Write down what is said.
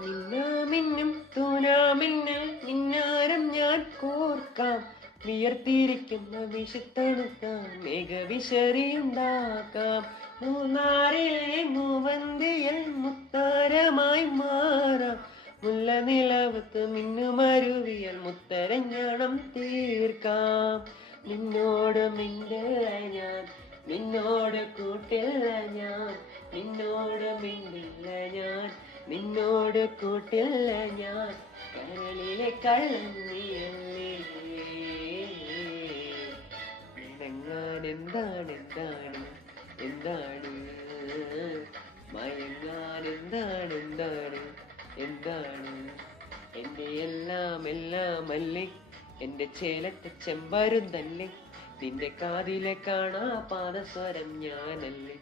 മിന്നാമിന്നും തൂനാമിന്നൽ മിന്നാരം ഞാൻ കോർക്കാം. വിയർത്തിരിക്കുന്ന വിഷത്തണുക്കാം, മേഘവിശറിയുണ്ടാക്കാം. മൂന്നാറിലെ മൂവന്തിയിൽ മുത്താരമായി മാറാം. മുല്ല നിലവത്ത് മിന്നുമരുവിയൽ മുത്തരഞ്ഞാണം തീർക്കാം. നിന്നോട് മിണ്ടില്ല ഞാൻ, നിന്നോട് കൂട്ടില്ല ഞാൻ, നിന്നോട് മിണ്ടില്ല ഞാൻ, നിന്നോട് കൂട്ടില്ല ഞാൻ. കരളിലെ കള്ളം നീയല്ലേ. മയങ്ങാൻ എന്താണ് എന്താണ് എന്താണ്, മയങ്ങാൻ എന്താണ് എന്താണ് എന്താണ്. എന്റെ എല്ലാം എല്ലാം അല്ലേ, എന്റെ ചേലത്തെ ചെമ്പരും തല്ലേ, നിന്റെ കാതിലെ കാണാ പാദസ്വരം ഞാനല്ലേ.